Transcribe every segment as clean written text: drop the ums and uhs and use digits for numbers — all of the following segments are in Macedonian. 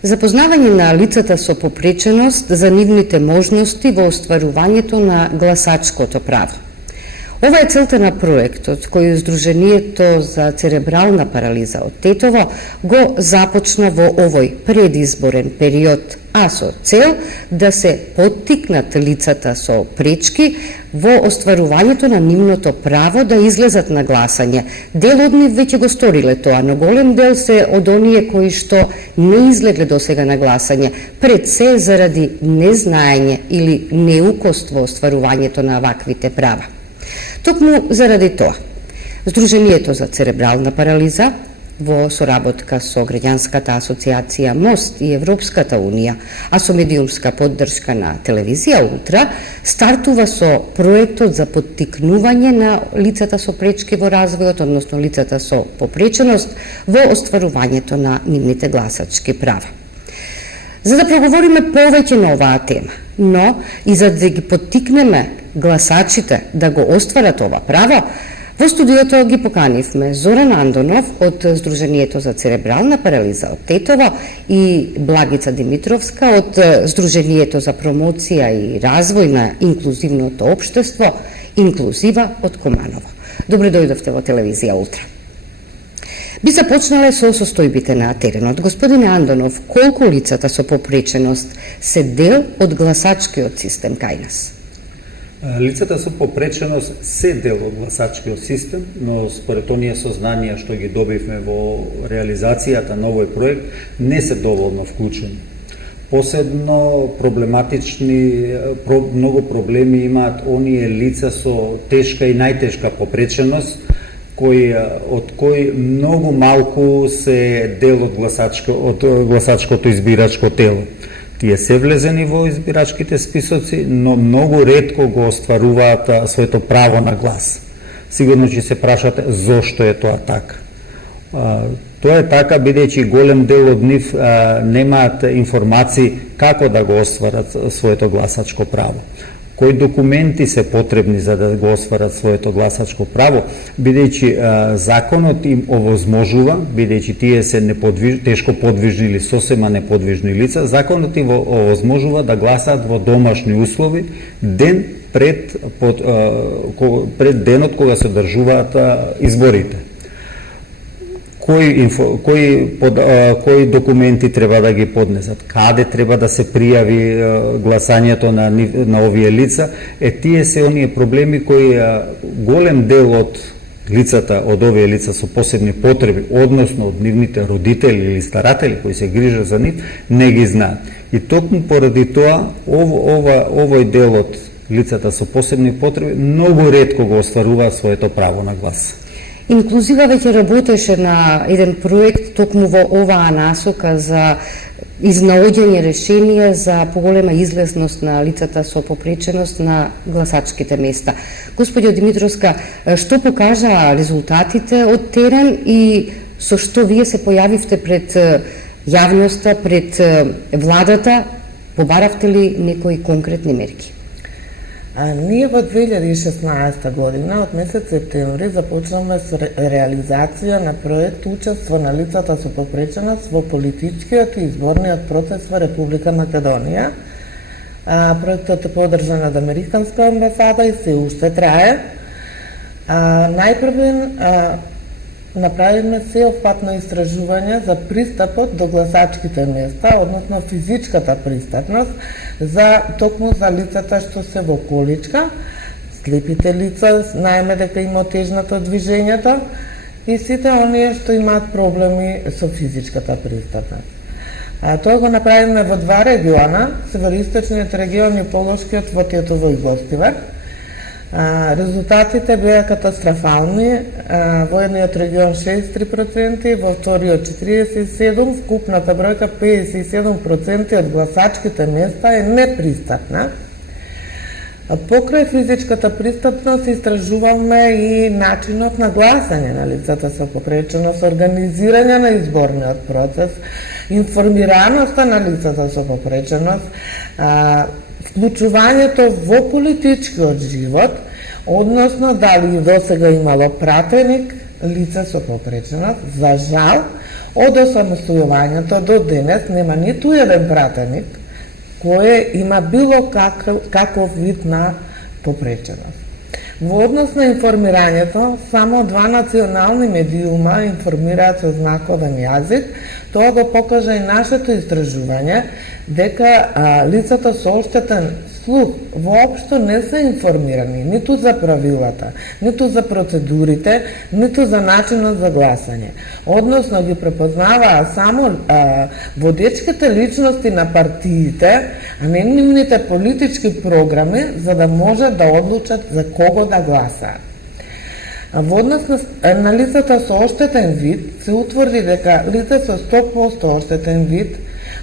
Запознавање на лицата со попреченост за нивните можности во остварувањето на гласачкото право. Ова е целта на проектот кој Сдруженијето за церебрална парализа од Тетово го започна во овој предизборен период, а со цел да се поттикнат лицата со пречки во остварувањето на нивното право да излезат на гласање. Дел од нив веќе го сториле тоа, но голем дел се од оние кои што не излегле досега на гласање, пред се заради незнаење или неукост во остварувањето на ваквите права. Токму заради тоа, Сдруженијето за церебрална парализа во соработка со Граѓанската асоциација МОСТ и Европската унија, а со медиумска поддршка на телевизија Ултра, стартува со проектот за поттикнување на лицата со пречки во развојот, односно лицата со попреченост во остварувањето на нивните гласачки права. За да проговориме повеќе на оваа тема, но и за да ги поттикнеме гласачите да го остварат ова право, во студиото ги поканивме Зоран Андонов од Сдруженијето за церебрална парализа од Тетово и Благица Димитровска од Сдруженијето за промоција и развој на инклузивното општество Инклузива од Куманово. Добре дојдовте во телевизија Ултра. Би започнале со состојбите на теренот. Господине Андонов, колку лицата со попреченост се дел од гласачкиот систем кај нас? Лицата со попреченост се дел од гласачкиот систем, но според оние сознанија што ги добивме во реализацијата на овој проект, не се доволно вклучени. Посебно проблематични, многу проблеми имаат оние лица со тешка и најтешка попреченост, од кои многу малку се дел од гласачкото избирачко тело. Тие се влезени во избирачките списоци, но многу ретко го остваруваат своето право на глас. Сигурно ќе се прашате зошто е тоа така. Тоа е така бидејќи голем дел од нив немаат информации како да го остварат своето гласачко право. Кои документи се потребни за да го остварат своето гласачко право, бидејќи законот им овозможува, бидејќи тие се тешко подвижни или сосема неподвижни лица, законот им овозможува да гласаат во домашни услови ден пред денот кога се одржуваат изборите. Кои документи треба да ги поднесат, каде треба да се пријави гласањето на овие лица, тие се оние проблеми кои голем дел од лицата, од овие лица со посебни потреби, односно од нивните родители или старатели кои се грижат за нив, не ги знаат. И токму поради тоа, овој дел од лицата со посебни потреби многу ретко го остваруваат своето право на глас. Инклузива веќе работеше на еден проект токму во оваа насока за изнаоѓање решение за поголема излезност на лицата со попреченост на гласачките места. Господјо Димитровска, што покажа резултатите од терен и со што вие се појавивте пред јавноста, пред владата, побаравте ли некои конкретни мерки? Ние во 2016 година, од месец септември, започнавме со реализација на проект учество на лицата со попреченост во политичкиот и изборниот процес во Република Македонија. Проектот е поддржан од Американска амбасада и се уште трае. Најпрвен направивме сеопфатно истражување за пристапот до гласачките места, односно физичката пристапност, токму за лицата што се во количка, слепите лица, знаеме дека има отежнато движењето и сите оние што имаат проблеми со физичката пристапност. Тоа го направивме во два региона, североисточниот регион и полошкиот во Тетово и Гостивар. Резултатите беа катастрофални, во едниот регион 63%, во вториот 47%, вкупната бројка 57% од гласачките места е непристапна. Покрај физичката пристапност истражуваме и начинот на гласање на лицата со попреченост, организирање на изборниот процес, информираноста на лицата со попреченост, вклучувањето во политичкиот живот, односно дали и досега имало пратеник лице со попреченост. За жал, од осамостојувањето до денес нема ниту еден пратеник кој има било каков вид на попреченост. Во однос на информирањето, само 2 национални медиума информираат со знаковен јазик. Тоа го покажа и нашето истражување дека лицата со оштетен слух воопшто не се информирани ниту за правилата, ниту за процедурите, ниту за начинот за гласање. Односно ги препознаваа само водечките личности на партиите, а не нивните политички програми, за да можат да одлучат за кого да гласаат. Во однос на лицата со оштетен вид се утврди дека лице со 100% оштетен вид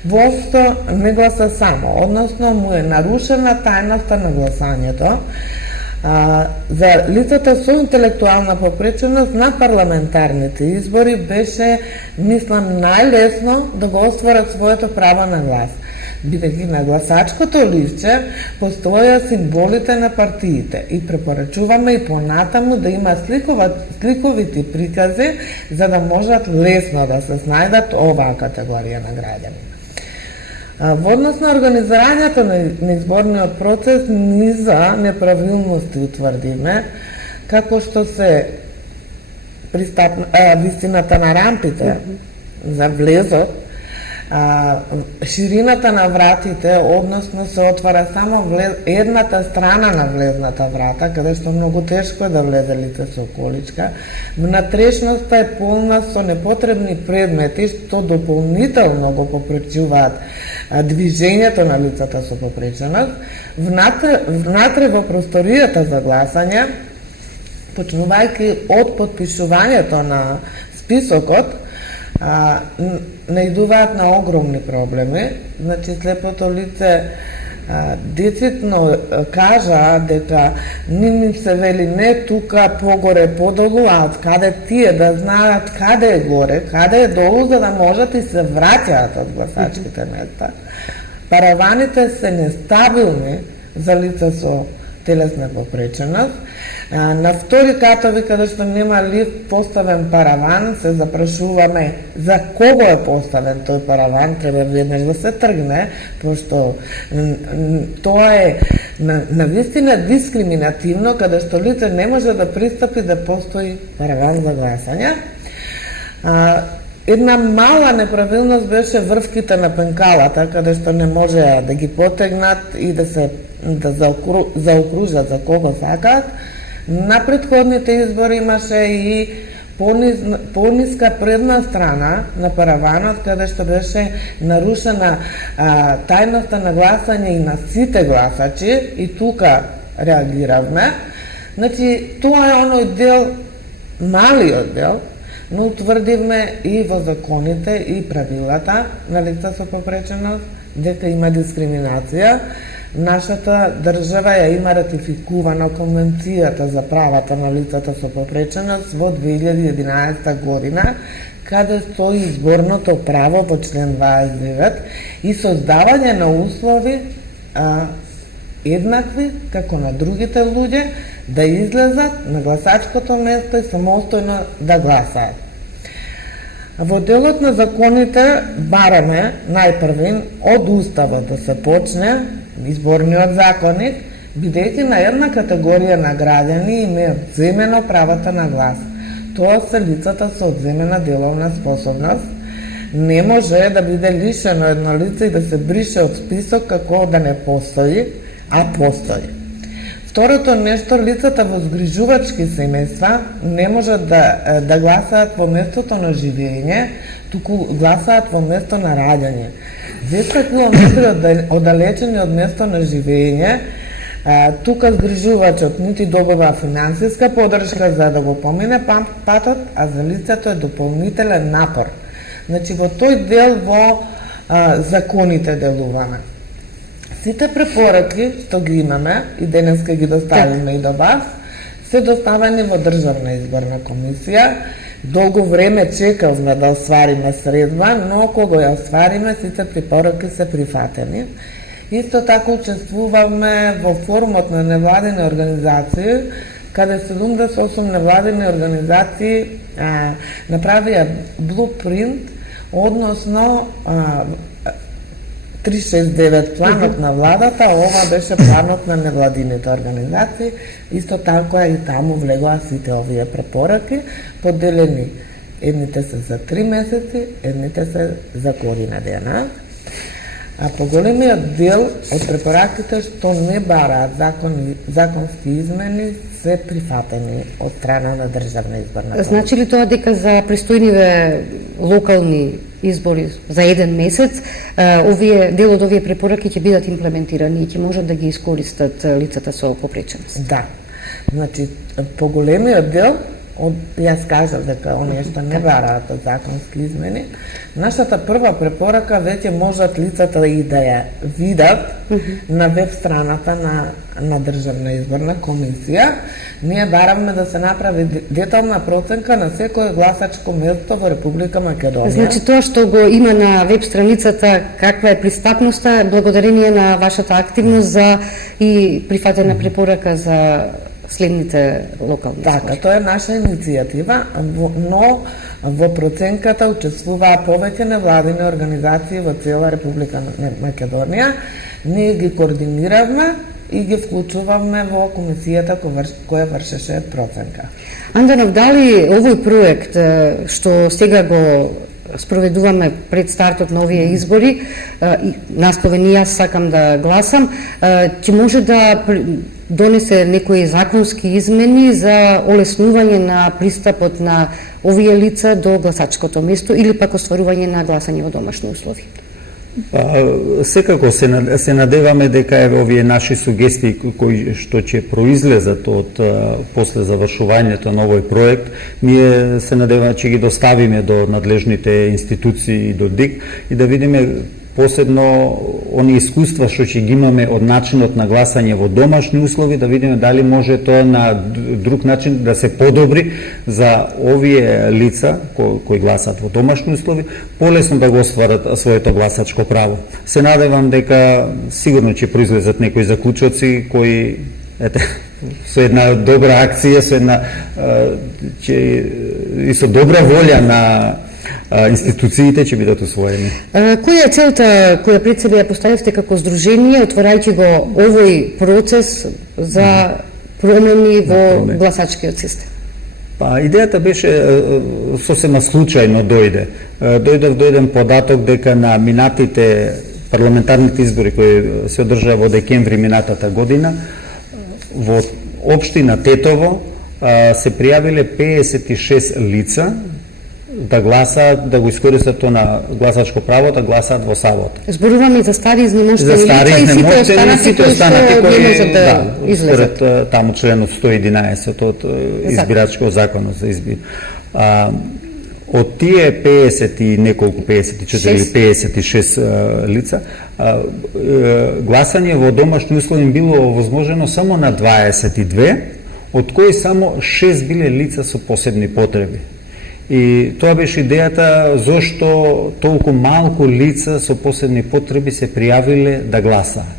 воопшто не гласа само, односно му е нарушена тајноста на гласањето. За лицата со интелектуална попреченост на парламентарните избори беше, мислам, најлесно да го остварат своето право на глас, бидејќи на гласачкото листче постоја символите на партиите и препорачуваме и понатаму да има сликовити прикази за да можат лесно да се снајдат оваа категорија на граѓани. Во однос на организирањето на изборниот процес, низа неправилности утврдиме, како што се висината на рампите за влезот, ширината на вратите, односно се отвара само едната страна на влезната врата, каде што многу тешко е да влезе лице со количка. Внатрешноста е полна со непотребни предмети, што дополнително го попречуваат движењето на лицата со попреченост. Внатре во просторијата за гласање, почнувајќи од подпишувањето на списокот, наидуваат на огромни проблеми. Значи, слепото лице децитно кажа дека ни се вели не тука, погоре, подолу, а од каде тие да знаат каде е горе, каде е долу, за да можат и се враќаат од гласачките места. Параваните се нестабилни за лица со телесна попреченост. На втори катови, каде што нема лифт поставен параван, се запрашуваме за кого е поставен тој параван, треба веднаш да се тргне, пошто тоа е навистина дискриминативно, каде што лице не може да пристапи да постои параван за гласање. Една мала неправилност беше врвките на пенкалата, каде што не можеа да ги потегнат и да заокружат за кого сакаат. На претходните избори имаше и пониска предна страна на параванот, каде што беше нарушена тајноста на гласање и на сите гласачи, и тука реагиравме. Значи, тоа е оној дел, малиот дел, но утврдивме и во законите и правилата на лица со попреченост дека има дискриминација. Нашата држава ја има ратификувана Конвенцијата за правата на лицата со попреченост во 2011 година, каде стои изборното право во член 29 и создавање на услови еднакви како на другите луѓе да излезат на гласачкото место и самостојно да гласаат. Во делот на законите бараме најпрвин од Уставот да се почне изборниот законник, бидејќи на една категорија на граѓани им е одземено правата на глас. Тоа се лицата со одземена деловна способност. Не може да биде лишено едно лице и да се брише од список како да не постои, а постои. Второто нешто, лицата во згрижувачки семејства не можат да гласаат во местото на живење, туку гласаат во место на раѓање. 200 километри оддалечени од место на живење, тука згрижувачот нити добива финансиска поддршка за да го помине патот, а за лицето е дополнителен напор. Значи, во тој дел во законите делуваме. Сите препораки што ги имаме и денеска ги доставиме и до вас, се доставени во Државна изборна комисија. Долго време чекавме да оствариме средба, но кога ја оствариме, сите препораки се прифатени. Исто така учествувавме во форумот на невладини организации, каде 78 невладини организации направија блупринт односно 369 планот на владата, ова беше планот на невладините организации. Исто така и таму влегоа сите овие препораки, поделени. Едните се за 3 месеци, едните се за година дена. А поголемиот дел од препораките што не бараат законски измени се прифатени од страна на Државна изборна комисија. Значи ли тоа дека за престојниве локални избори за еден месец, дел од овие препораки ќе бидат имплементирани и ќе можат да ги искористат лицата со попреченост? Да. Значи, поголемиот дел јас кажав дека оние што не бараат од законски измени, нашата прва препорака веќе можат лицата и да ја видат на веб страната на Државна изборна комисија. Ние баравме да се направи детална проценка на секое гласачко место во Република Македонија. Значи тоа што го има на веб страницата, каква е пристапноста, благодарение на вашата активност за и прифатена препорака за следните локални избори. Така, тоа е наша иницијатива, но во проценката учествуваа повеќе невладини организации во цела Република Македонија. Ние ги координиравме и ги вклучувавме во комисијата која вршеше проценка. Анданов, дали овој проект што сега го спроведуваме пред стартот на овие избори, наставен и јас сакам да гласам, ќе може да донесе некои законски измени за олеснување на пристапот на овие лица до гласачкото место или пак остварување на гласање во домашни услови? Секако се надеваме дека овие наши сугестии кои што ќе произлезат од после завршувањето на овој проект, ние се надеваме ќе ги доставиме до надлежните институции и до ДИК и да видиме посебно они искуства што ќе ги имаме од начинот на гласање во домашни услови, да видиме дали може тоа на друг начин да се подобри за овие лица кои гласат во домашни услови, полесно да го остварат своето гласачко право. Се надевам дека сигурно ќе произлезат некои заклучоци кои со една добра акција, со една и со добра волја на институциите ќе бидат усвоени. Која е целта која пред себе ја поставивте како здружение, отворајќи го овој процес за промени во гласачкиот систем? Идејата беше сосема случајно дојдов до еден податок дека на минатите парламентарните избори кои се одржаа во декември минатата година во општина Тетово се пријавиле 56 лица да гласаат, да го искористат тоа на гласачко право, да гласаат во сабота. Зборуваме за стари изнемоштени лица и сите останати кои не можат да излезат. Според таму членот 111 од избирачкиот закон за избир. Од тие 50 и неколку 54 или 56 лица, гласање во домашни услови било возможено само на 22, од кои само 6 биле лица со посебни потреби. И тоа беше идејата зошто толку малку лица со посебни потреби се пријавиле да гласаат.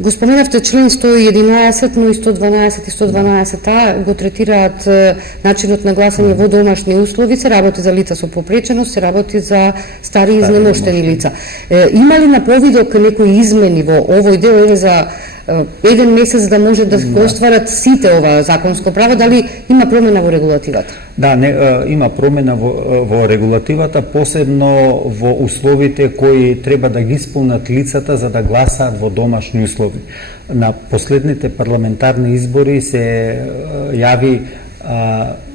Го споменавте член 111, но и 112 и 112а го третираат начинот на гласање во домашни услови, се работи за лица со попреченост, се работи за стари изнемоштени лица. Има ли на повидок некои измени во овој дел или за еден месец да може да го остварат сите ова законско право, дали има промена во регулативата? Да, има промена во регулативата, посебно во условите кои треба да ги исполнат лицата за да гласаат во домашни услови. На последните парламентарни избори се јави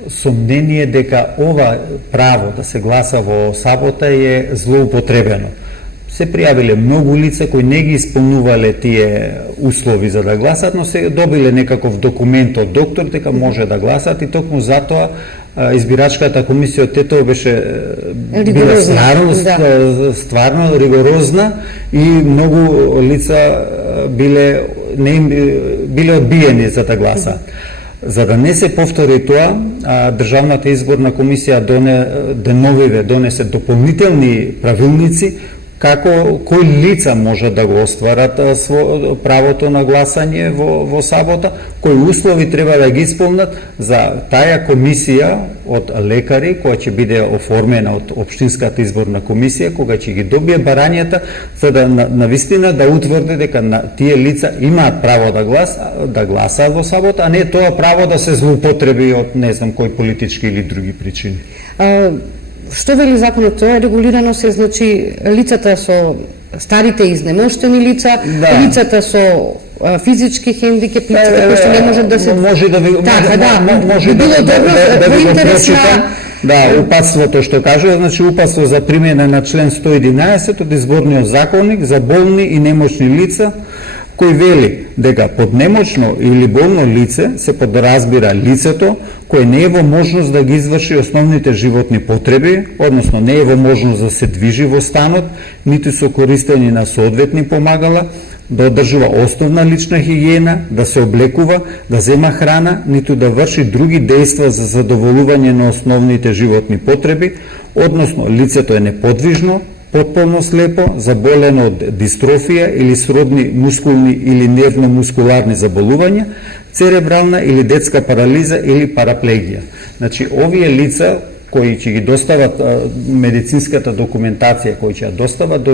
сомнение дека ова право да се гласа во сабота е злоупотребено. Се пријавиле многу лица кои не ги исполнувале тие услови за да гласат, но се добиле некаков документ од доктор дека може да гласат и токму затоа избирачката комисија од Тетово беше била стварно ригорозна и многу лица биле одбиени за да гласаат. За да не се повтори тоа, Државната изборна комисија деновиве донесе дополнителни правилници кои лица може да го остварат правото на гласање во сабота, кои услови треба да ги исполнат за таа комисија од лекари која ќе биде оформена од општинската изборна комисија, кога ќе ги добие барањата за да навистина да утврди дека тие лица имаат право да гласаат во сабота, а не тоа право да се злоупотреби од не знам кои политички или други причини. Што вели законот? Тоа е регулирано се, значи, лицата со старите изнемоштени лица, лицата со физички хендикеп, лицата кои што не можат да се... Може да ви... може би било добро во интерес на... Да, упатството што кажува, значи упатство за примена на член 111 од Изборниот законник за болни и немощни лица, кој вели дека под немощно или болно лице се подразбира лицето кое не е во можност да ги изврши основните животни потреби, односно не е во можност да се движи во станот, ниту со користење на соодветни помагала, да одржува основна лична хигиена, да се облекува, да зема храна, ниту да врши други дејства за задоволување на основните животни потреби, односно лицето е неподвижно, потполно слепо, заболено од дистрофија или сродни мускулни или нервно-мускуларни заболувања, церебрална или детска парализа или параплегија. Значи, овие лица кои ќе ги достават медицинската документација, кои ќе ја достават до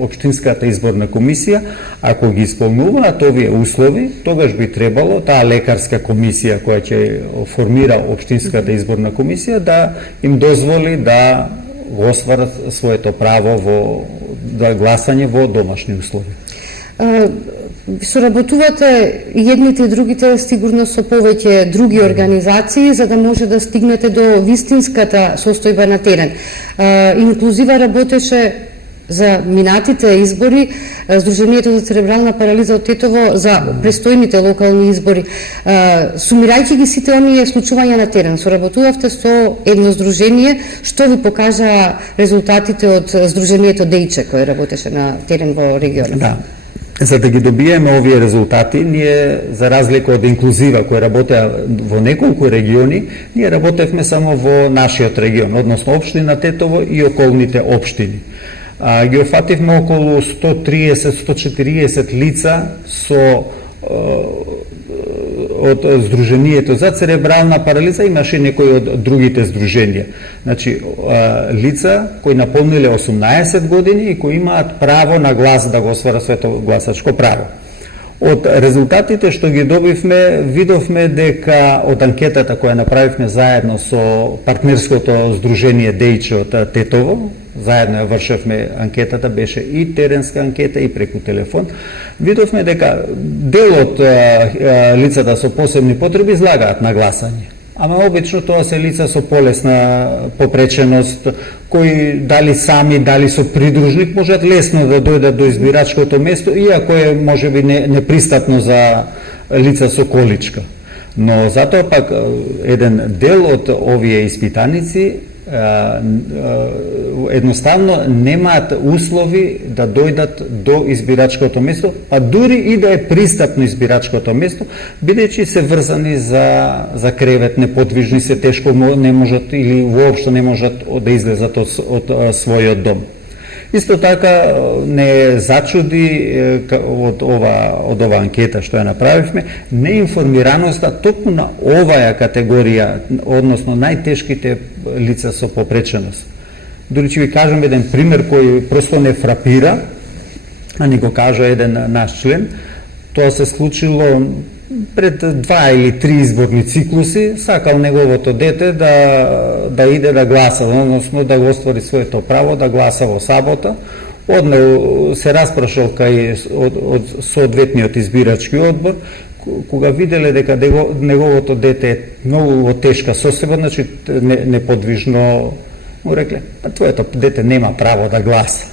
општинската изборна комисија, ако ги исполнуваат овие услови, тогаш би требало таа лекарска комисија која ќе формира општинската изборна комисија да им дозволи да го остварат своето право да гласање во домашни услови. Соработувате и едните и другите сигурно со повеќе други организации за да може да стигнете до вистинската состојба на терен. Инклузива работеше за минатите избори, Сдруженијето за церебрална парализа од Тетово за престојните локални избори. Сумирајќи ги сите оние случувања на терен, соработувавте со едно здружение, што ви покажа резултатите од Сдруженијето Дејче кој работеше на терен во регионот? Да. За да ги добиеме овие резултати, ние, за разлика од Инклузива, кој работеа во неколку региони, ние работевме само во нашиот регион, односно општина Тетово и околните општини. Ги офативме околу 130-140 лица од Сдруженијето за церебрална парализа, имаше некои од другите здруженија. Значи, лица кои наполниле 18 години и кои имаат право на глас да го освара своето гласачко право. Од резултатите што ги добивме, видовме дека од анкетата која направивме заедно со партнерското здружение Дејче од Тетово, заедно ја вршевме анкетата, беше и теренска анкета и преку телефон, видовме дека дел од лицата со посебни потреби излагаат на гласање. Ама обично тоа се лица со полесна попреченост, кои дали сами, дали со придружник можат лесно да дојдат до избирачкото место, иако е можеби непристапно за лица со количка. Но затоа пак еден дел од овие испитаници едноставно немаат услови да дојдат до избирачкото место, па дури и да е пристапно избирачкото место, бидејќи се врзани за кревет, неподвижни се, тешко не можат или воопшто не можат да излезат од својот дом. Исто така не зачуди од ова анкета што ја направивме, неинформираноста токму на оваа категорија, односно најтешките лица со попреченост. Дори ќе ви кажам еден пример кој просто не фрапира, а ни го кажа еден наш член. Тоа се случило пред 2 или 3 изборни циклуси, сакал неговото дете да иде да гласа, односно да го оствари своето право да гласа во сабота. Однел се распрашал кај од соодветниот избирачки одбор, кога виделе дека неговото дете е многу во тешка состојба, значи неподвижно, му рекле, твоето дете нема право да гласа.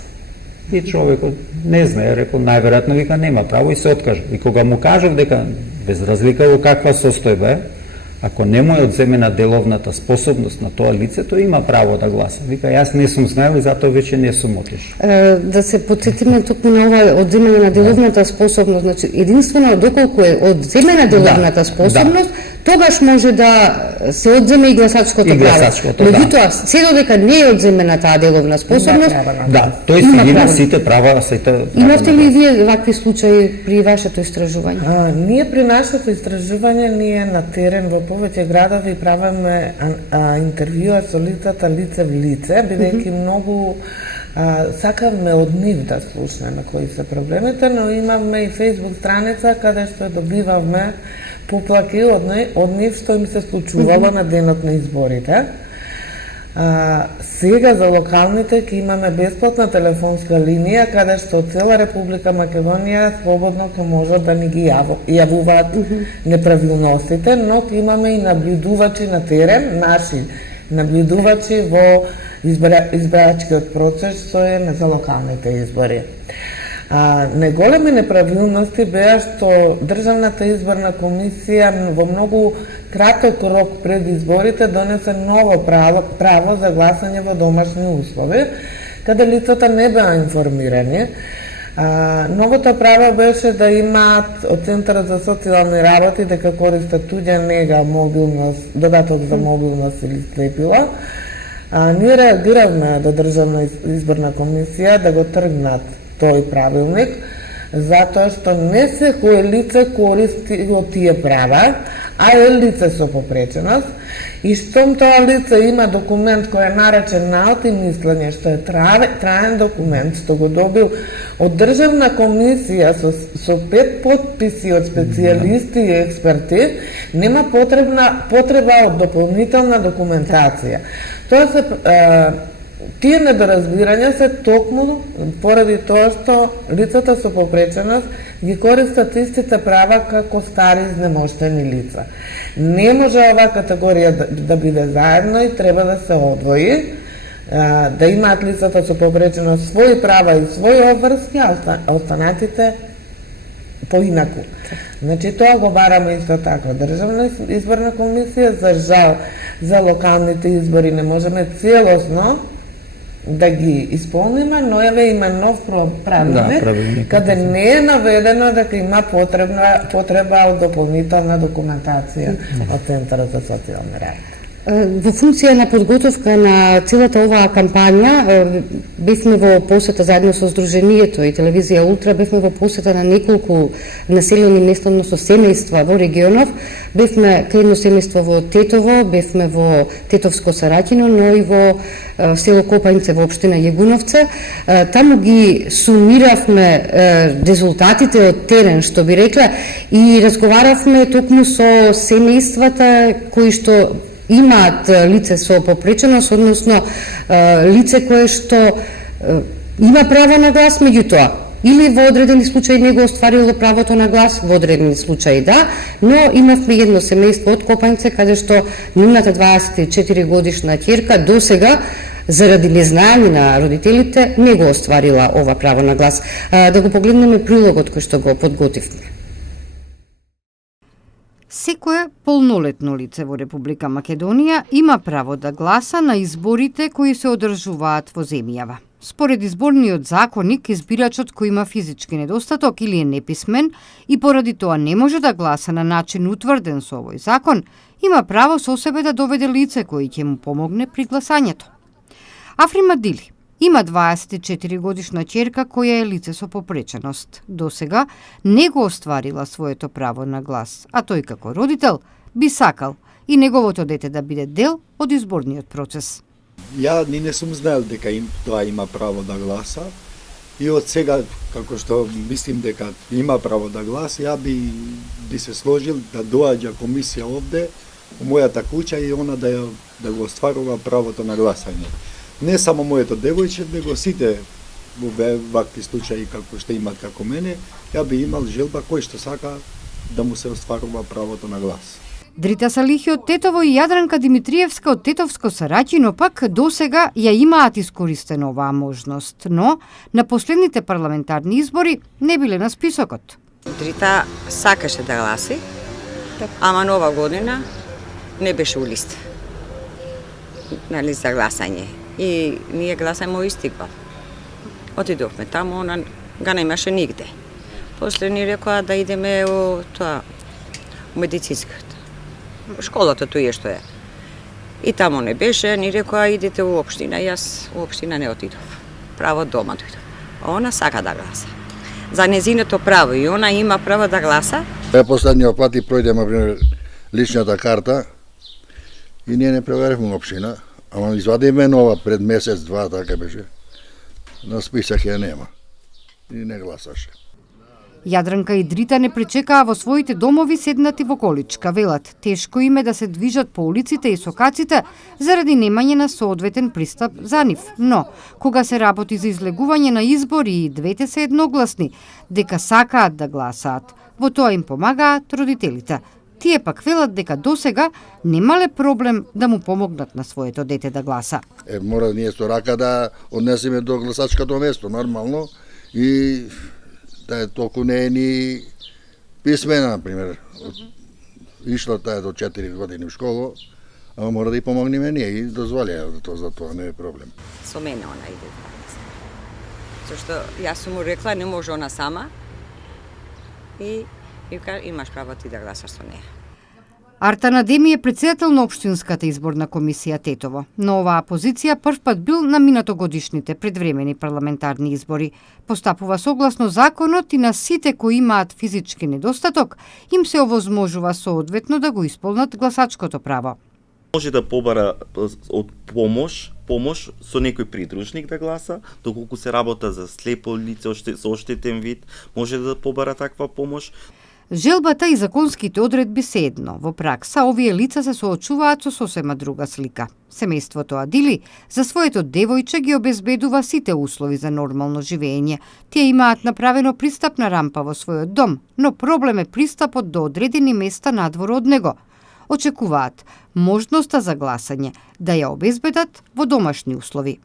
И човекот не знае, рекол, најверојатно вика нема право и се откажа. И кога му кажав дека без разлика во каква состојба е, ако не му е одземена деловната способност на тоа лице, тој има право да гласа. Вика, јас не сум знаел и затоа веќе не сум отишол. Да се потсетиме токму на ова одземена на деловната способност, значи единствено доколку е одземена деловната способност, тогаш може да се одземе и гласачкото И право. гласачкото, да. Меѓутоа, се додека не е одземена таа деловна способност, Да, тој Има си има право. сите права, сите право имавте на ли вие вакви случаи при вашето истражување? Ние при нашето истражување, ние на терен во повеќе градови правиме интервјуа со лицата лице в лице, бидејќи многу сакавме од нив да слушнеме кои се проблемите, но имавме и Facebook страница каде што добивавме поплаки од нив што им се случувало на денот на изборите. Сега за локалните ќе имаме бесплатна телефонска линија каде што од цела Република Македонија слободно ќе можат да ни ги јавуваат неправилностите, но ќе имаме и наблюдувачи на терен, наши наблюдувачи во избирачкиот процес што е за локалните избори. Неголеми неправилности беа што Државната изборна комисија во многу краток рок пред изборите донесе ново право за гласање во домашни услови, каде лицата не беа информирани. Новото право беше да имаат од Центарот за социјални работи дека користат туѓа нега, мобилност, додаток за мобилност или слепило. Ние реагиравме до Државна изборна комисија да го тргнат тој правилник, затоа што не секое лице користи од тие права, а е лице со попреченост, и штом тоа лице има документ кој е наречен наот и мислење, што е траен документ, што го добил од Државна комисија со 5 подписи од специјалисти и експерти, нема потреба од дополнителна документација. Тоа се тие недоразбирања се токму поради тоа што лицата со попреченост ги користат истите права како стари изнемоштени лица. Не може оваа категорија да биде заедно и треба да се одвои, да имаат лицата со попреченост своји права и своји обврски, а останатите поинаку. Значи, тоа го бараме исто така. Државна изборна комисија, за жал, за локалните избори не можеме целосно да ги исполниме, но еве има нов правилник, каде не е наведено дека има потреба од дополнителна документација од Центарот за социјални работи. Во функција на подготовка на целата оваа кампања, бевме во посета заедно со Сдруженијето и телевизија Ултра, бевме во посета на неколку населени места, односно семејства во регионов. Бевме кај едно семејство во Тетово, бевме во Тетовско Сараќино, но и во село Копањце во општина Јегуновце. Таму ги сумиравме резултатите од терен, што би рекла, и разговаравме токму со семејствата кои што имаат лице со попреченост, односно лице кое што има право на глас, меѓутоа или во одредени случаи не го остварило правото на глас, во одредени случаи да, но имавме едно семејство од Копањце каде што нивната 24 годишна ќерка досега заради незнаење на родителите не го остварила ова право на глас. Да го погледнеме прилогот кој што го подготвивме. Секое полнолетно лице во Република Македонија има право да гласа на изборите кои се одржуваат во земјава. Според изборниот законник, избирачот кој има физички недостаток или е неписмен и поради тоа не може да гласа на начин утврден со овој закон, има право со себе да доведе лице кој ќе му помогне при гласањето. Африма Дили има 24 годишна ќерка која е лице со попреченост. Досега не го остварила своето право на глас, а тој како родител би сакал и неговото дете да биде дел од изборниот процес. Ја ни не сум знаел дека тоа има право да гласа и од сега, како што мислим дека има право да гласа, ја би се сложил да доаѓа комисија овде во мојата куќа и она да го остварува правото на гласање. Не само моето девојче, него сите во вакви случаи како што имат како мене, ја би имал желба кој што сака да му се остварува правото на глас. Дрита Салихи од Тетово и Јадранка Димитриевска од Тетовско Сараќино пак досега ја имаат искористено оваа можност, но на последните парламентарни избори не биле на списокот. Дрита сакаше да гласи, ама нова година не беше у листа. За гласање. И ние гласаме во Истигвал. Отидовме таму, она га немаше нигде. После ни рекоа да идеме у медицинската. школата тој што е. И таму не беше, ни рекоа идете у општина, јас у општина не отидов. Право дома дојдов. А она сака да гласа. За незиното право и она има право да гласа. Последниот пат и пројдеме, например, личната карта и ние не проверивме општина, ама извадиме нова пред месец-два, така беше. На список ја нема. И не гласаше. Јадранка и Дрита не пречекаа во своите домови седнати во количка. Велат, тешко им е да се движат по улиците и сокаците заради немање на соодветен пристап за нив. Но, кога се работи за излегување на избори и двете се едногласни, дека сакаат да гласаат, во тоа им помагаат родителите. Тие пак велат дека досега немале проблем да му помогнат на своето дете да гласа. Мора ние со рака да однесеме до гласачкото место, нормално, и да толку не е ни писмена, например. Ишла таа до 4 години в школа, ама мора да и помогнеме ние и дозволија за тоа не е проблем. Со мене она иде. Зашто јас сум му рекла, не може она сама. И имаш право ти да гласаш со неја. Артан Адеми е председател на Општинската изборна комисија Тетово. Но оваа позиција првпат бил на минатогодишните предвремени парламентарни избори. Постапува согласно законот и на сите кои имаат физички недостаток, им се овозможува соодветно да го исполнат гласачкото право. Може да побара од помош со некој придружник да гласа, доколку се работа за слепо лице со оштетен вид, може да побара таква помош. Желбата и законските одредби се едно. Во пракса, овие лица се соочуваат со сосема друга слика. Семејството Адили за своето девојче ги обезбедува сите услови за нормално живење. Тие имаат направено пристапна рампа во својот дом, но проблем е пристапот до одредени места надвор од него. Очекуваат можноста за гласање да ја обезбедат во домашни услови.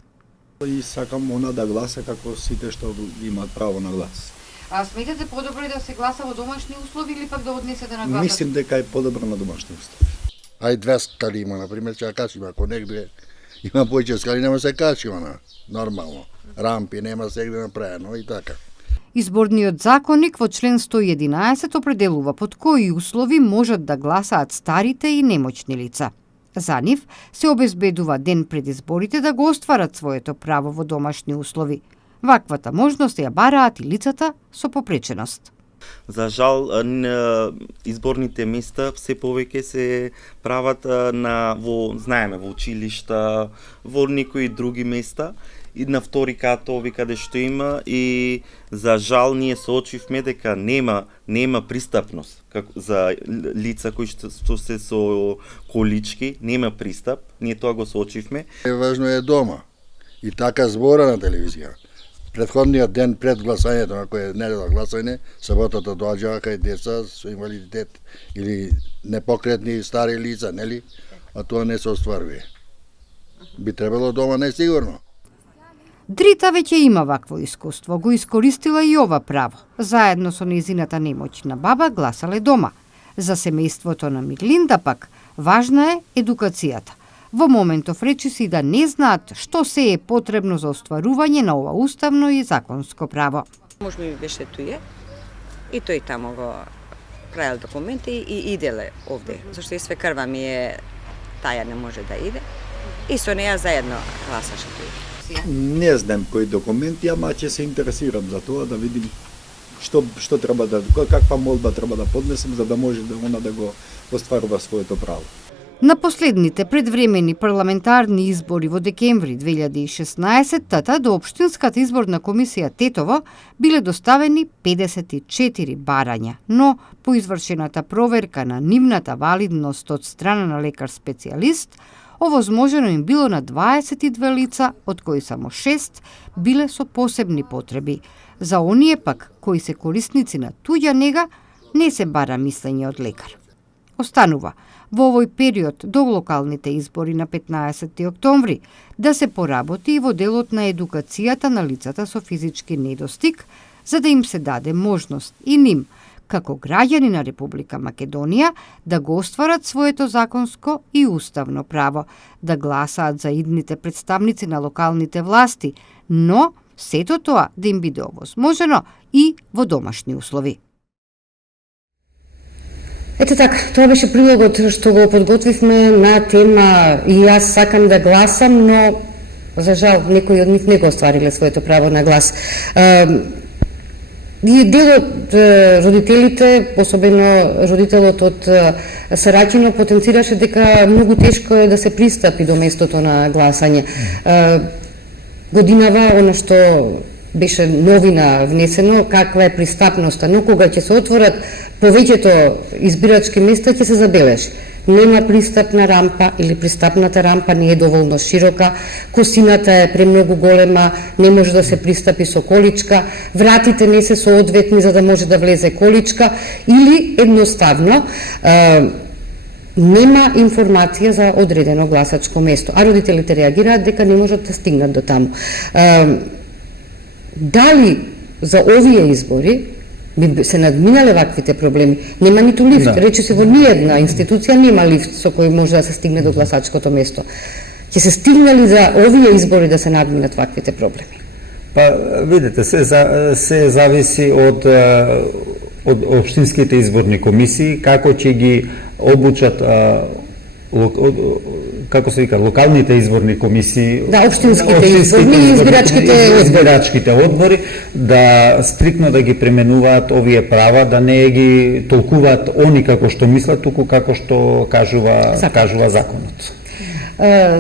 И сакам она да гласа како сите што имаат право на глас. А сметате подобро да се гласа во домашни услови или пак да однесете на гласат? Мислим дека е подобро на домашни услови. Ај 2 скали има, например, ќе ја качиме, ако негде има повеќе скали, нема се качи она, нормално. Рампи нема сегде направено и така. Изборниот законник во член 111 определува под кои услови можат да гласаат старите и немоćни лица. За нив се обезбедува ден пред изборите да го остварат своето право во домашни услови. Ваквата можност ја бараат и лицата со попреченост. За жал, изборните места се повеќе се прават знаеме, во училишта, во некои други места, и на втори катови каде што има, и за жал ние соочивме дека нема пристапност за лица кои што се со колички, нема пристап, ние тоа го соочивме. Важно е дома. И така збора на телевизија. Предходниот ден пред гласањето, ако е недела гласање, саботата доаѓаа кај деца со инвалидитет или непокретни стари лица, нели? А тоа не се остварува. Би требало дома несигурно. Дрита веќе има вакво искуство, го искористила и ова право. Заедно со нејзината немоćна баба гласале дома. За семејството на Миглинда пак важна е едукацијата. Во моментов речиси да не знаат што се е потребно за остварување на ова уставно и законско право. Муж ми беше туе и тој тамо го правил документи и иделе овде, зашто и свекрва ми е таја не може да иде и со неја заедно гласаше туе. Не знам кои документи, ама ќе се интересирам за тоа да видим што треба каква молба треба да поднесем за да може она да го остварува своето право. На последните предвремени парламентарни избори во декември 2016 до Општинската изборна комисија Тетово биле доставени 54 барања, но по извршената проверка на нивната валидност од страна на лекар-специјалист, овозможено им било на 22 лица, од кои само 6 биле со посебни потреби. За оние пак кои се корисници на туѓа нега, не се бара мислење од лекар. Останува во овој период до локалните избори на 15 октомври да се поработи и во делот на едукацијата на лицата со физички недостиг, за да им се даде можност и ним, како граѓани на Република Македонија, да го остварат своето законско и уставно право, да гласаат за идните представници на локалните власти, но сето тоа да им биде овозможено и во домашни услови. Ете така, тоа беше прилогот што го подготвивме на тема и јас сакам да гласам, но за жал некои од нив не го оствариле своето право на глас. И дел од родителите, особено родителот од Саракино, потенцираше дека многу тешко е да се пристапи до местото на гласање. Годинава, она што беше новина внесено, каква е пристапноста, но кога ќе се отворат повеќето избирачки места, ќе се забележи. Нема пристапна рампа или пристапната рампа не е доволно широка, косината е премногу голема, не може да се пристапи со количка, вратите не се соодветни за да може да влезе количка или едноставно нема информација за одредено гласачко место, а родителите реагираат дека не можат да стигнат до таму. Дали за овие избори би се надминале ваквите проблеми? Нема ниту лифт, рече се во ниедна институција нема лифт со кој може да се стигне до гласачкото место. Ќе се стигнали за овие избори да се надминат ваквите проблеми? Па, видите, се зависи од општинските изборни комисии, како ќе ги обучат како се вика, локалните изборни комисии, да, општинските изборни и избирачките одбори, да стрикно да ги применуваат овие права, да не ги толкуваат они како што мислат, туку како што кажува законот.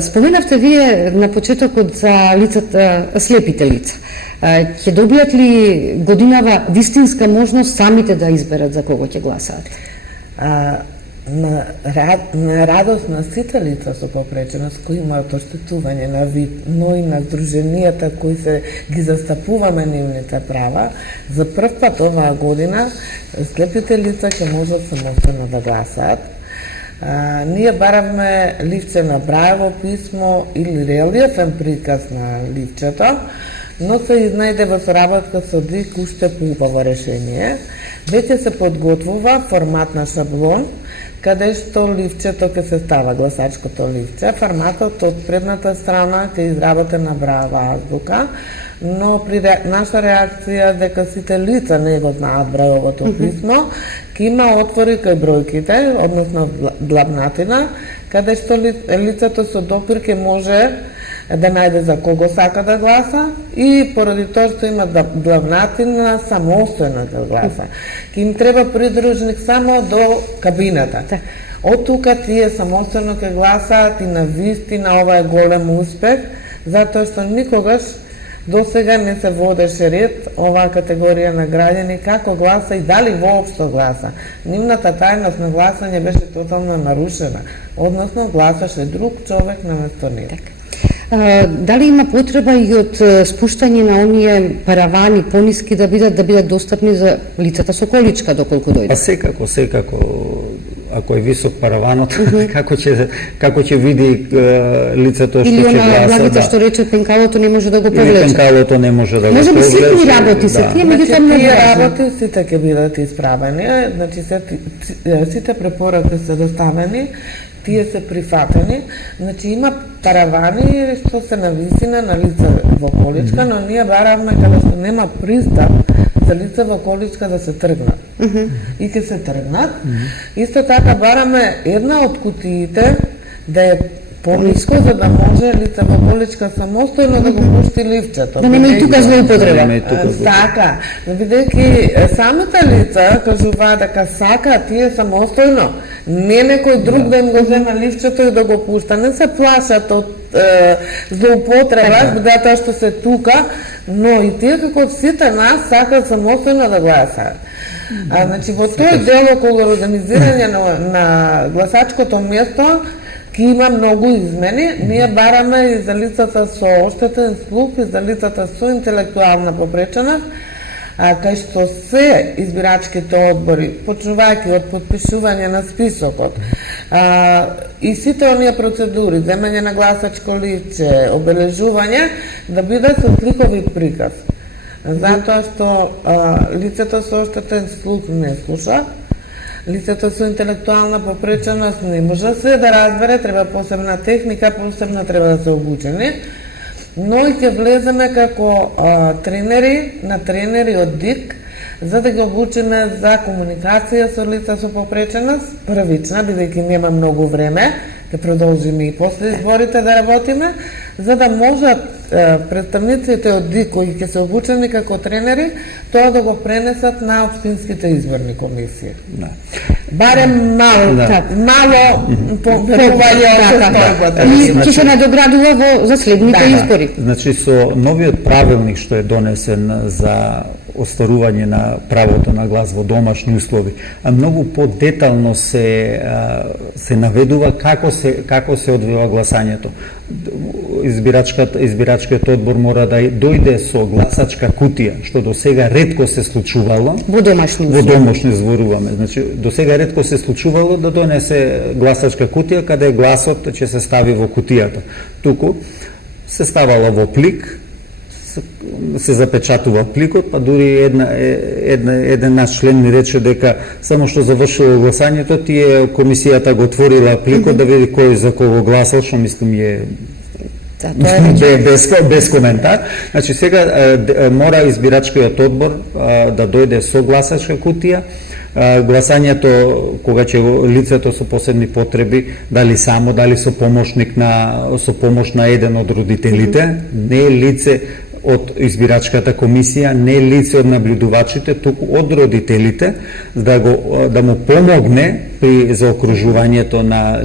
Споменавте вие на почетокот за лицата, слепите лица. Ќе добијат ли годинава вистинска можност самите да изберат за кого ќе гласаат? На радост на сите лица со попреченост кои имаат оштетување на вид, но и на здруженијата кои се ги застапуваме нивните права, за прв пат оваа година слепите лица ќе можат самостојно да гласаат. Ние баравме ливче на Браево писмо или релиефен приказ на ливчето, но се изнајде во соработка со ДИК уште поубаво решение. Веќе се подготвува формат на шаблон, каде што ливчето ќе се става, гласачкото ливче. Форматот од предната страна ќе изработен на Браева азбука, но при наша реакција дека сите лица не го знаат Браевото писмо, ќе има отвори кај бројките, односно длабнатина, каде што лицето со допир ќе може да најде за кого сака да гласа и поради тоа што има длабнатина самостојно да гласа. Ке им треба придружник само до кабината. Од тука тие самостојно ќе гласаат и на вистина ова е голем успех, затоа што никогаш до сега не се водеше ред оваа категорија на граѓани како гласа и дали воопшто гласа. Нивната тајност на гласање беше тотално нарушена, односно гласаше друг човек наместо нив. Дали има потреба и од спуштање на оние паравани пониски да бидат достапни за лицата со количка доколку дојде? Па секако, ако е висок параванот, како ќе види лицето што ќе гласа. Или она благите што рече пенкалото не може да го повлече. Или пенкалото не може да го повлече. Може би ситни работи се, тие меѓутоа многу тие работи сите ќе бидат исправени, значи сите препораки се доставени, тие се прифатени, значи има паравани што се на висина на лице во количка, но ние баравме каде што нема пристап за лице во количка да се тргнат. И ќе се тргнат. Исто така бараме една од кутиите да е пониско, за да може лице во количка самостојно да го пушти ливчето. Да нема и тука злоупотреба. Така, бидејќи самите лица кажуваат дека сака тие самостојно, не некој друг да им го зема ливчето и да го пушта. Не се плашат од злоупотреба, затоа што се тука, но и тие како сите нас сакаат самостојно да гласаат. Значи во тој дел околу организирање на гласачкото место ки има многу измени, ние бараме и за лицата со оштетен слух и за лицата со интелектуална попреченост, кај што се избирачките одбори, почнувајќи од подпишување на списокот, и сите оние процедури, земање на гласачко ливче, обележување, да бидат со сликови приказ. Затоа што лицето со оштетен слух не слуша, лицето со интелектуална попреченост не може се да разбере, треба посебна техника, посебно треба да се обучени, но и ќе влеземе како тренери од ДИК за да ги обучиме за комуникација со лица со попреченост, првична, бидејќи нема многу време, ќе продолжиме и после изборите да работиме, за да можат представниците од ДИК кои ќе се обучени како тренери, тоа да го пренесат на општинските изборни комисии. Да. Барем мало, мало поверување од состојбата. И ќе се надоградува во за следните избори. Значи, со новиот правилник што е донесен за остварување на правото на глас во домашни услови, а многу подетално се наведува како се одвива гласањето. Избирачкиот одбор мора да дојде со гласачка кутија, што до сега ретко се случувало. Во домашни услови. Во домашни зборуваме. Значи, до сега ретко се случувало да донесе гласачка кутија каде гласот ќе се стави во кутијата. Туку се ставало во плик, се запечатува пликот, па дури еден наш член ми рече дека само што завршило гласањето, тие комисијата го отворила пликот да види кој за кого гласал, што мислам е без коментар. Значи сега мора избирачкиот одбор да дојде со гласачка кутија. Гласањето кога ќе лицето со посебни потреби, дали само, дали со помош на еден од родителите, не лице од избирачката комисија, не лице од наблюдувачите, туку од родителите, да му помогне при заокружувањето на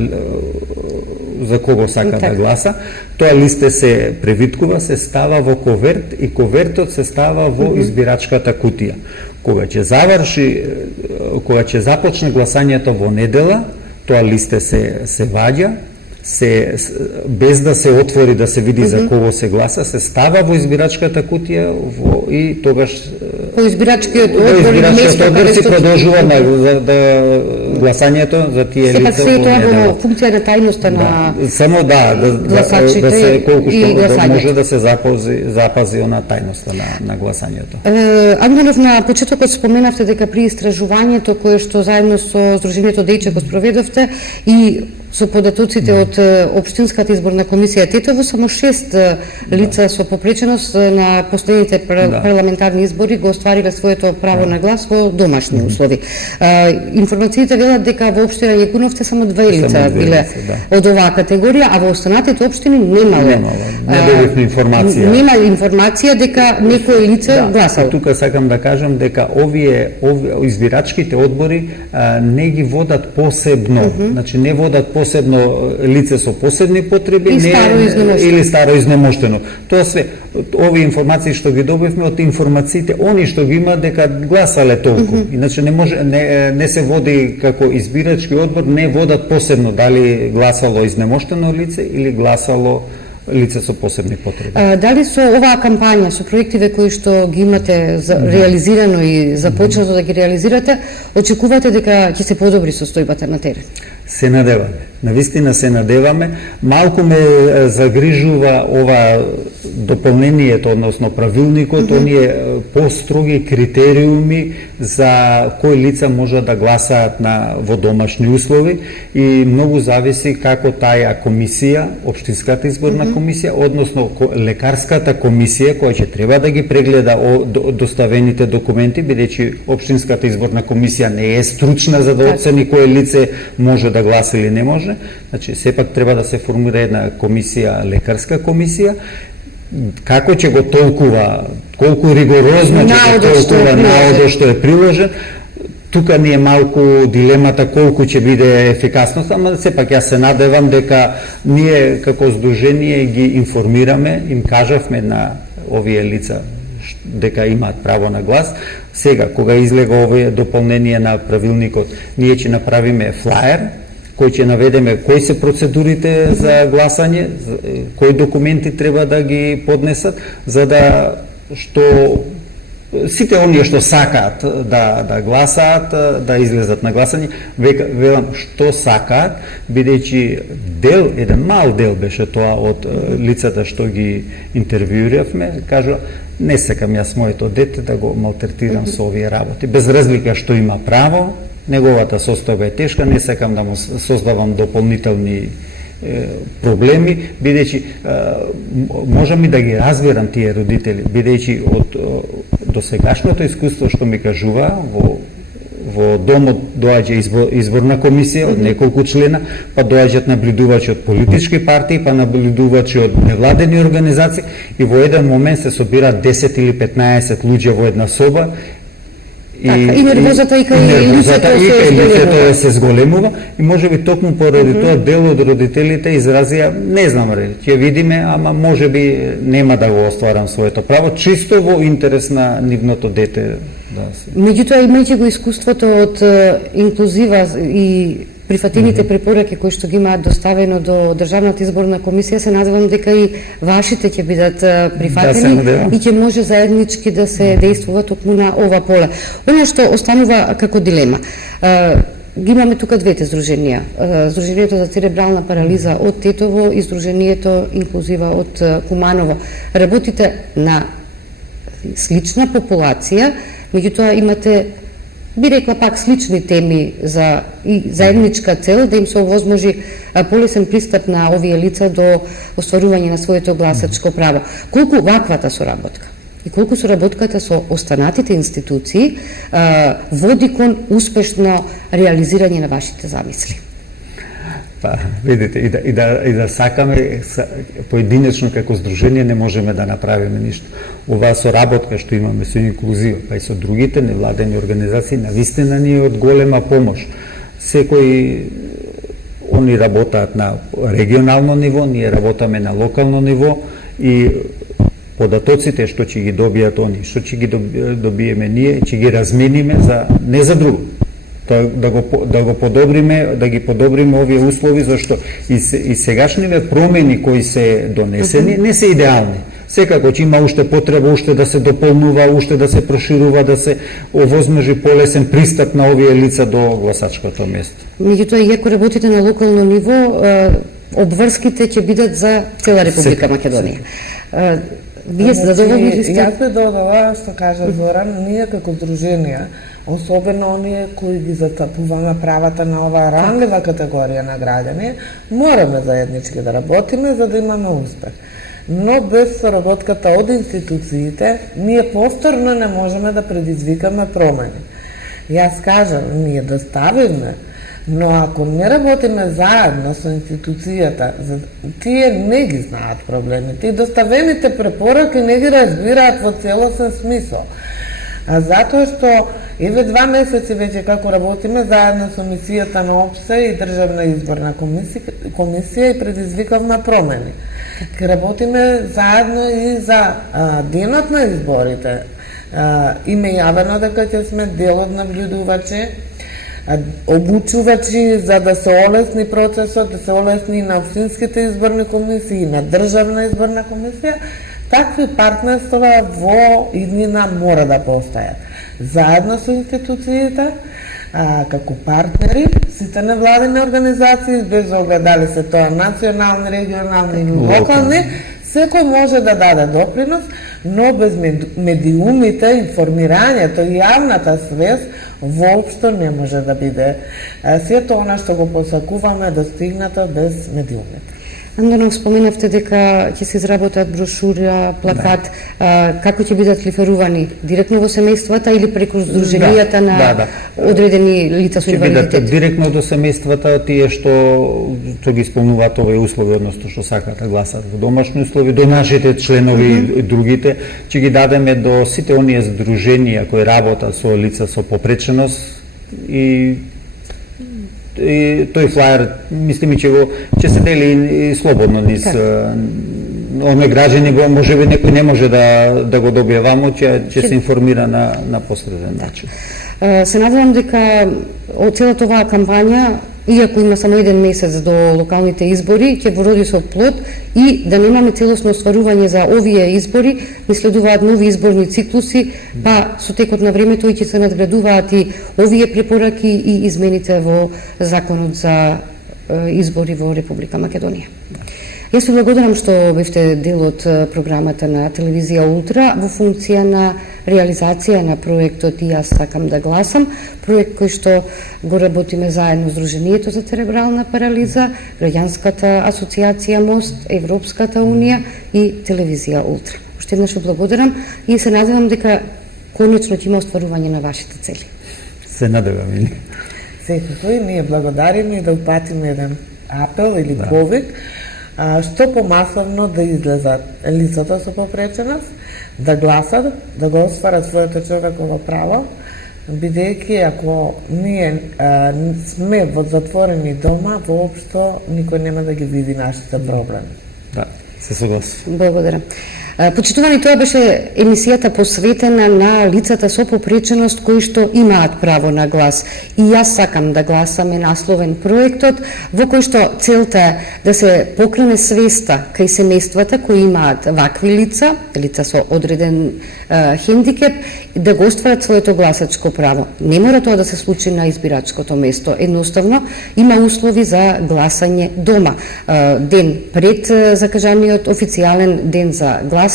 за кого сака да гласа. Тоа листе се превиткува, се става во коверт и ковертот се става во избирачката кутија. Кога ќе започне гласањето во недела, тоа листе се ваѓа, без да се отвори да се види за кого се гласа, се става во избирачката кутија и тогаш по избирачкиот одбор се продолжува гласањето за тие лица. Сепак се тоа во функција на тајноста на само гласачите да се колку и што може да се запази она тајноста на гласањето. Ангелов, на почетокот споменавте дека при истражувањето кое што заедно со Сдруженијето Дејче го спроведовте и со податоците од Општинската изборна комисија Тетово, само 6 лица со попреченост на последните парламентарни избори го оствариле своето право на глас во домашни услови. Информациите велат дека во општина Јекуновци само 2 лица биле од оваа категорија, а во останатите општини немале. Не добивме информација. Нема информација дека некој лице гласал. Тука сакам да кажам дека овие избирачките одбори не ги водат посебно, значи не водат посебно лице со посебни потреби или старо изнемоштено. Тоа све овие информации што ги добивме од информациите они што ги има дека гласале толку. Иначе не се води како избирачки одбор, не водат посебно дали гласало изнемоштено лице или гласало лице со посебни потреби. Дали со оваа кампања, со проективе кои што ги имате реализирано и започнато да ги реализирате, очекувате дека ќе се подобри состојбата на терен? Се надеваме. Навистина се надеваме. Малку ме загрижува ова дополнението, односно правилникот, оние построги критериуми за кои лица може да гласаат во домашни услови и многу зависи како таа комисија, Општинската изборна комисија, односно лекарската комисија која ќе треба да ги прегледа доставените документи, бидејќи Општинската изборна комисија не е стручна за да оцени кој лице може да гласа или не може. Значи, сепак треба да се формира една комисија, лекарска комисија, како ќе го толкува, колку ригорозно ќе го толкува наодот што е приложен. Тука ни е малку дилемата колку ќе биде ефикасност, ама сепак јас се надевам дека ние како здружение ги информираме, им кажавме на овие лица дека имаат право на глас. Сега, кога излега овие дополнение на правилникот, ние ќе направиме флаер, кој ќе наведеме кои се процедурите за гласање, кои документи треба да ги поднесат, за да што сите оние што сакаат да гласаат, да излезат на гласање, велам што сакаат, бидејќи еден мал дел беше тоа од лицата што ги интервјуиравме, кажува не сакам јас моето дете да го малтретирам со овие работи, без разлика што има право, неговата состојба е тешка, не сакам да му создавам дополнителни проблеми, бидејќи можам и да ги разбирам тие родители, бидејќи од досегашното искуство што ми кажува во домот доаѓа изборна комисија од неколку члена, па доаѓаат наблюдувачи од политички партии, па наблюдувачи од невладени организации и во еден момент се собираат 10 или 15 луѓе во една соба и нервозата и лицето се зголемува и можеби токму поради тоа дел од родителите изразија не знам, ќе видиме, ама можеби нема да го остварам своето право, чисто во интерес на нивното дете. Меѓутоа, имајќи го искуството од инклузива и прифатените препораки кои што ги имаат доставено до Државната изборна комисија, се надевам дека и вашите ќе бидат прифатени и ќе може заеднички да се действува токму на ова поле. Она што останува како дилема, ги имаме тука двете здруженија. Здруженијето за церебрална парализа од Тетово и Здруженијето инклузива од Куманово. Работите на слична популација, меѓутоа имате, би рекла пак, слични теми за и заедничка цел да им се овозможи полесен пристап на овие лица до остварување на своето гласачко право. Колку ваквата соработка и колку соработката со останатите институции води кон успешно реализирање на вашите замисли? Па, видите, и да сакаме поединечно како здружение не можеме да направиме ништо. Оваа соработка што имаме со инклузива, па и со другите невладени организации, навистина ни е од голема помош. Секој они работаат на регионално ниво, ние работаме на локално ниво и податоците што ќе ги добијат они, што ќе ги добиеме ние, ќе ги размениме не за друго, да го подобриме, да ги подобриме овие услови, зашто и сегашниве промени кои се донесени не се идеални. Секако ќе има уште потреба, уште да се дополнува, уште да се проширува, да се овозможи полесен пристап на овие лица до гласачкото место. Меѓутоа, иако работите на локално ниво, обврските ќе бидат за цела Република Македонија. Вие сте задоволни ли сте? Јас би додала што кажа Зоран, ние како здруженија, особено оние кои ги застапуваме правата на оваа ранлива категорија на граѓани, мораме заеднички да работиме за да имаме успех. Но без соработката од институциите, ние повторно не можеме да предизвикаме промени. Јас кажам, ние доставиме, но ако не работиме заедно со институцијата, тие не ги знаат проблемите и доставените препораки не ги разбираат во целосен смисол. А затоа што еве 2 месеци веќе како работиме заедно со мисијата на ОПСЕ и Државна изборна комисија и предизвикавме промени. Ке работиме заедно и за денот на изборите. Име јавено дека ќе сме дел од наблюдувачи, обучувачи за да се олесни процесот, да се олесни и на општинските изборни комисии, и на Државна изборна комисија. Такви партнерства во иднина мора да постојат. Заедно со институциите, како партнери, сите невладени организации, без оглед дали се тоа национални, регионални или локални, секој може да даде допринос, но без медиумите, информирањето и јавната свест воопшто не може да биде сето она што го посакуваме достигнато без медиумите. Андонов, споменавте дека ќе се изработат брошура, плакат, како ќе бидат лиферувани? Директно во семејствата или преку здруженијата на одредени лица со инвалидитет? Ќе бидат директно до семејствата, тие што ги исполнуваат овие услови, односно што сакаат да гласат во домашни услови, до нашите членови и другите, ќе ги дадеме до сите оние здруженија кои работат со лица со попреченост и тој флаер, мислим, ќе се дели и слободно низ оние граѓани, можеби некој не може да го добие вамо, ќе се информира на посреден начин. Се надевам дека од целата оваа кампања, иако има само еден месец до локалните избори, ќе вороди со плод и да немаме целосно остварување за овие избори, ни следуваат нови изборни циклуси, па со текот на времето и ќе се надградуваат и овие препораки и измените во Законот за избори во Република Македонија. Јас ви благодарам што бевте дел од програмата на телевизија Ултра во функција на реализација на проектот И јас сакам да гласам, проект кој што го работиме заедно Сдруженијето за церебрална парализа, Граѓанската асоциација Мост, Европската унија и телевизија Ултра. Уште еднаш ви благодарам и се надевам дека конечно ќе има остварување на вашите цели. Се надевам и Секако и ние благодариме и да упатиме еден апел или повик, што помасовно да излезат лицата со попреченост, да гласат, да го остварат своето човеково право, бидејќи ако ние сме во затворени дома, воопшто никој нема да ги види нашите проблеми. Да, се согласувам. Благодарам. Почитувани, тоа беше емисијата посветена на лицата со попреченост кои што имаат право на глас. И јас сакам да гласам е насловен проектот, во кој што целта е да се покрене свеста кај семејствата кои имаат вакви лица, лица со одреден хендикеп, да го остварат своето гласачко право. Не мора тоа да се случи на избирачкото место. Едноставно, има услови за гласање дома. Ден пред закажаниот официјален ден за гласање,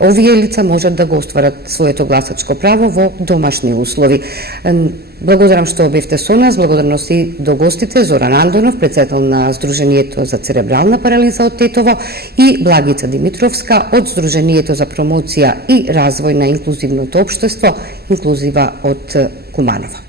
овие лица можат да го остварат своето гласачко право во домашни услови. Благодарам што бевте со нас, благодарност и до гостите Зоран Андонов, председател на Сдруженијето за церебрална парализа од Тетово и Благица Димитровска од Сдруженијето за промоција и развој на инклузивното општество, инклузива од Куманово.